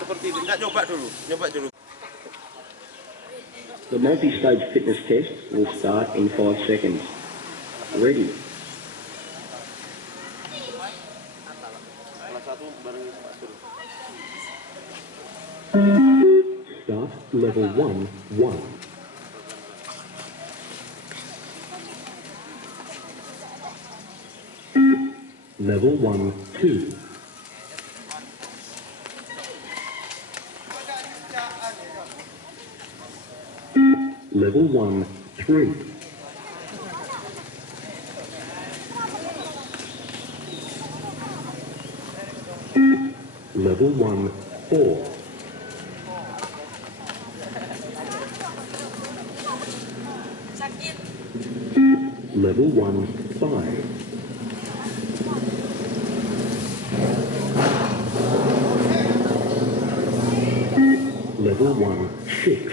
Seperti itu, nggak nyoba dulu. The multi-stage fitness test will start in 5 seconds. Ready. Start level 1, 1. Level 1, 2. Level 1, 3. Level 1, 4. Level 1, 5. Level 1, 6.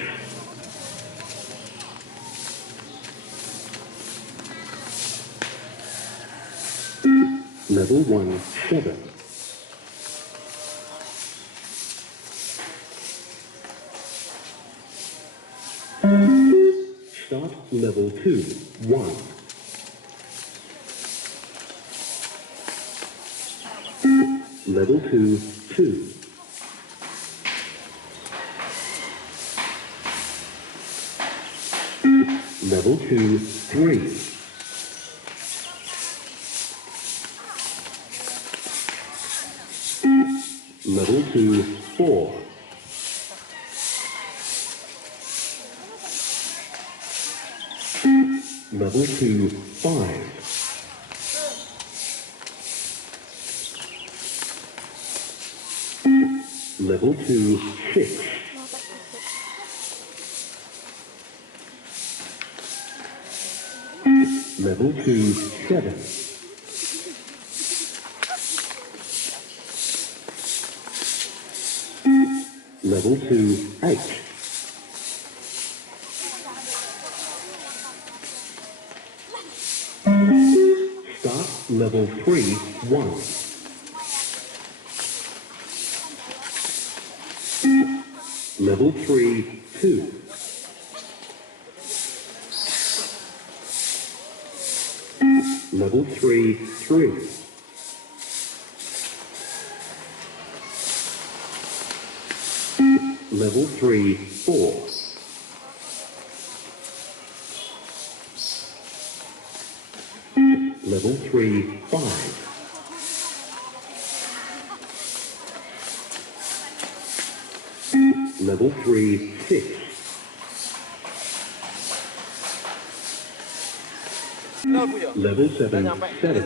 Level 1, 7. Start level 2, 1. Level 2, 2. Level 2, 3. Level 2, 4. Level 2, 5. Level 2, 6. Level 2, 7. Level 2, 8. Start level 3, 1. Level 3, 2. Level 3, 3. Level 3, 4. Level 3, 5. Level 3, 6. Level 7, 7.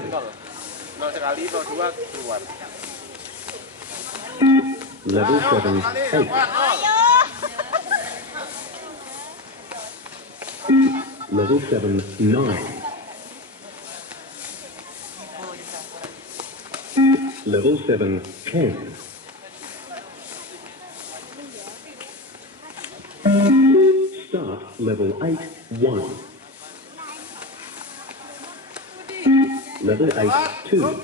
Level 7, 8. Level 7, 9. Level 7, 10. Start level 8, 1. Level 8, 2.